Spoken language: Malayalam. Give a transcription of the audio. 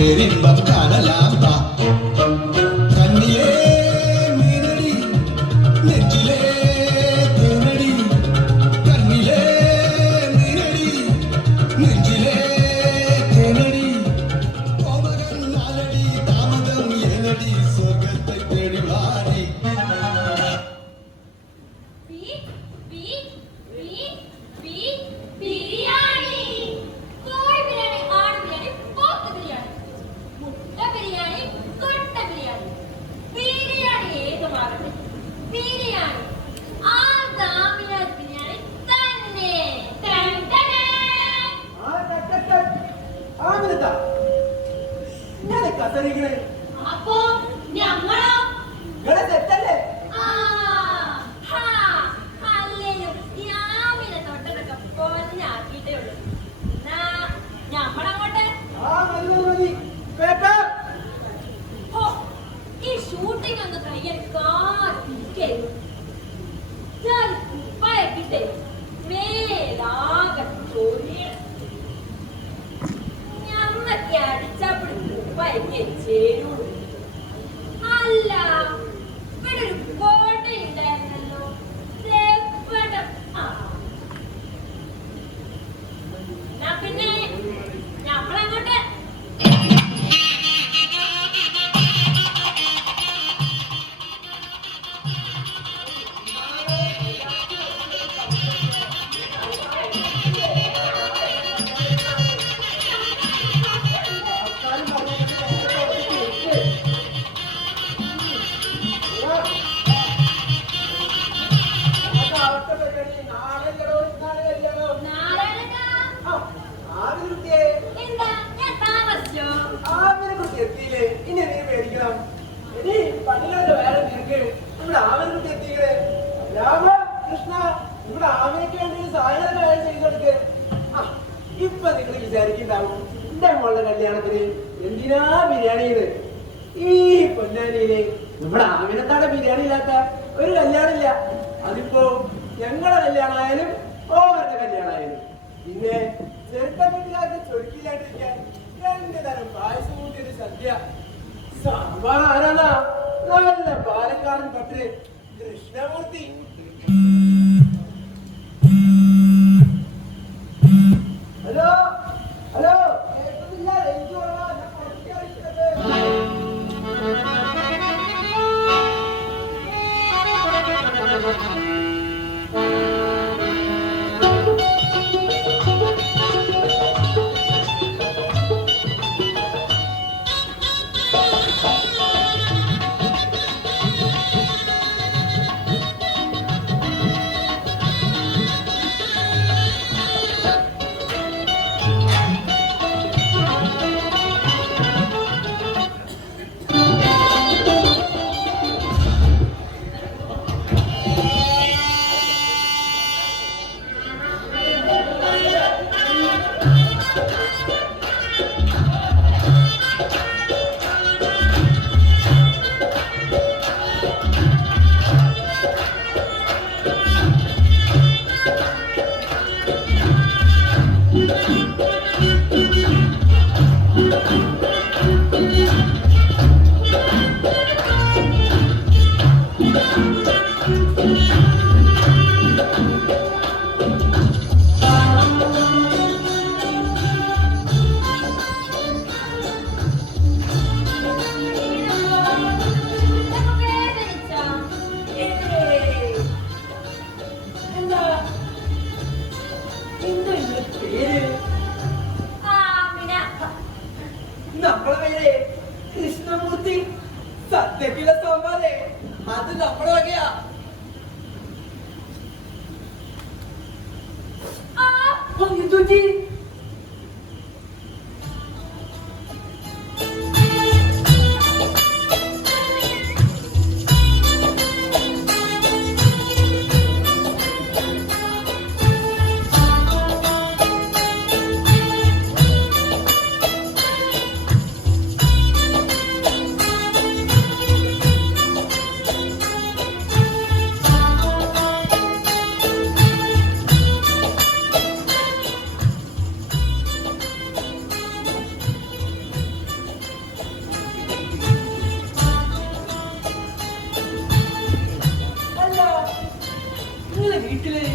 പേരിമ്പം കാണലാം കണ്ണിലേ മീനടി നെറ്റിലേ തേനടി കണ്ണിലേ മീനടി നെറ്റിലേ തേനടി കോമകൻ നാലടി താമതം ഏനടി സ്വർഗത്തെ തേടി വാടി അപ്പോ ഞങ്ങളോ തെറ്റല്ലേ അല്ലേലും യാമിനെ തൊട്ടതൊക്കെ പൊന്നാക്കിട്ടേ ഉള്ളൂ. ഞമ്മളങ്ങോട്ട് ഈ ഷൂട്ടിംഗ് ഒന്ന് കയ്യെടുക്കാതിരിക്കേ ഞാൻ കുപ്പായക്കിട്ടേ മേലാകെ ഞമ്മക്ക് അടിച്ചപ്പോൾ കുപ്പായക്കെ ചേരൂടും. അല്ല ഇവിടെ ഒരു കോട്ട ഉണ്ടായിരുന്നല്ലോ. പിന്നെ ഞമ്മളങ്ങോട്ട് ഇപ്പൊ നിങ്ങൾ വിചാരിക്കുന്നുണ്ടാവും എന്റെ മോളുടെ കല്യാണത്തിന് എന്തിനാ ബിരിയാണിന്ന്. ഈ പൊന്നാനിയില് നമ്മുടെ ആമിനത്താടെ ബിരിയാണി ഇല്ലാത്ത ഒരു കല്യാണില്ല. അതിപ്പോ ഞങ്ങളുടെ കല്യാണമായാലും ഓവരുടെ കല്യാണമായാലും. പിന്നെ ചെറുക്കപ്പെട്ടില്ലാത്ത ചൊരുക്കില്ലാണ്ടിരിക്കാൻ 2 തരം പായസം കൂട്ടിയൊരു സദ്യ. സാമ്പാർ ആരാന്നാ? നല്ല പാലക്കാടൻ പട്ട് കൃഷ്ണമൂർത്തി. ഹലോ ഹലോ കേൾക്കുന്നില്ല? എനിക്ക് നമ്മളെ പേര് കൃഷ്ണമൂർത്തി. സദ്യക്കുള്ള സാമ്പാറേ അത് നമ്മുടെ വകയാ. എന്തുപറ്റി? വീട്ടില്